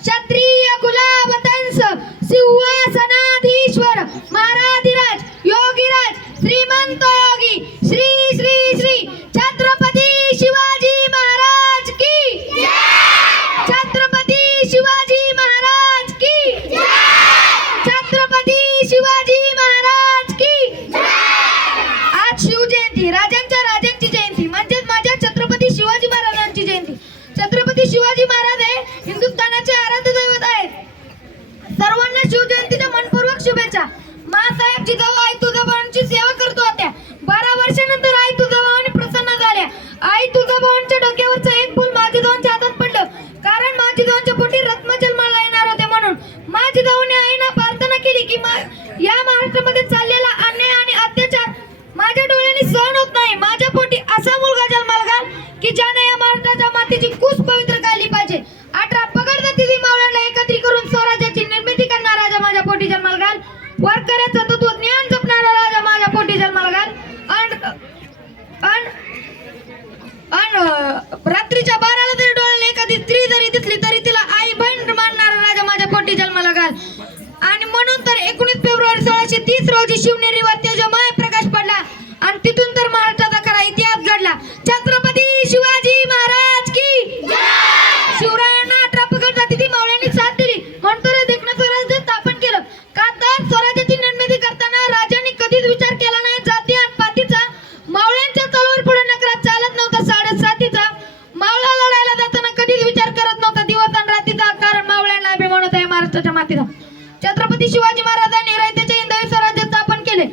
क्षत्रिय कुलावतंस सिंहासनाधीश्वर महाराधिराज तिला मनपूर्वक शुभेच्छा. मासाहेब जिजाऊ आई तुळजाभवानीची सेवा करतो होत्या बारा वर्षानंतर आई तुळजाभवानी प्रसन्न झाल्या. आई तुळजाभवानीच्या डोक्यावरचं एक फुल माझिजाऊंच्या हातात पडलं. कारण माझी दोनच्या पोटी रत्न जन्माला येणार होते म्हणून माझी माझिजाऊने आईना प्रार्थना केली की मा- या महाराष्ट्रामध्ये चाललेला अन्याय आणि अत्याचार माझ्या डोळ्यांनी सहन होत नाही. माझ्या पोटी असा मुलगा जन्माला घाल की ज्याने या महाराष्ट्राच्या मातीची घाल वारकऱ्याचं ज्ञान जपणारा राजा माझ्या पोटी जन्माला घाल. अन अन रात्रीच्या बाराला जरी डोळ्याला एखादी स्त्री जरी दिसली तरी तिला आई बहीण मानणारा राजा माझ्या पोटी जन्माला घाल. आणि म्हणून तर एकोणीस फेब्रुवारी सोळाशे तीस रोजी शिवनेरीवर तेजमय शिवाजी महाराजांनी रयतेचे हिंदवी स्वराज्य स्थापन केले.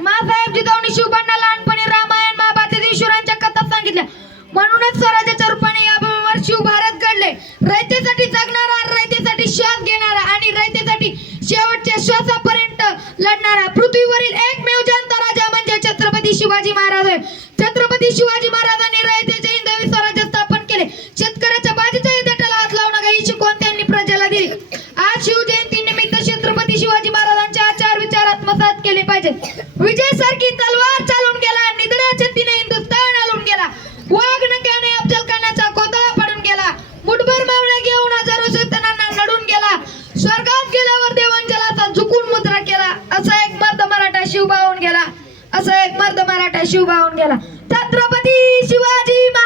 महासाहेब जिजाऊनी शिवबांना लहानपणी रामायण महाभारत ईश्वरांच्या कथा सांगितल्या. म्हणूनच स्वराज्याच्या रूपाने या भूमीवर शिव भारत घडले. रयतेसाठी जगणारा रयतेसाठी श्वास घेणारा आणि रयतेसाठी शेवटच्या श्वासापर्यंत लढणारा पृथ्वीवरील एकमेव जनता राजा म्हणजे छत्रपती शिवाजी महाराज छत्रपती शिवाजी महाराजांनी रयतेचे आत्मसात केले पाहिजेत विजय सारखी तलवार चालून गेला निधड्या तिने हिंदुस्थान आलून गेला. वाघ नक्याने अफजल खानाचा कोतळा पडून गेला. मुठभर मावळे घेऊन हजारो शेतनांना लढून गेला. स्वर्गात गेल्यावर देवांजलाचा झुकून मुद्रा केला. असा एक मर्द मराठा शिव शिवबावून गेला. असा एक मर्द मराठा शिव शिवबावून गेला. छत्रपती शिवाजी महाराज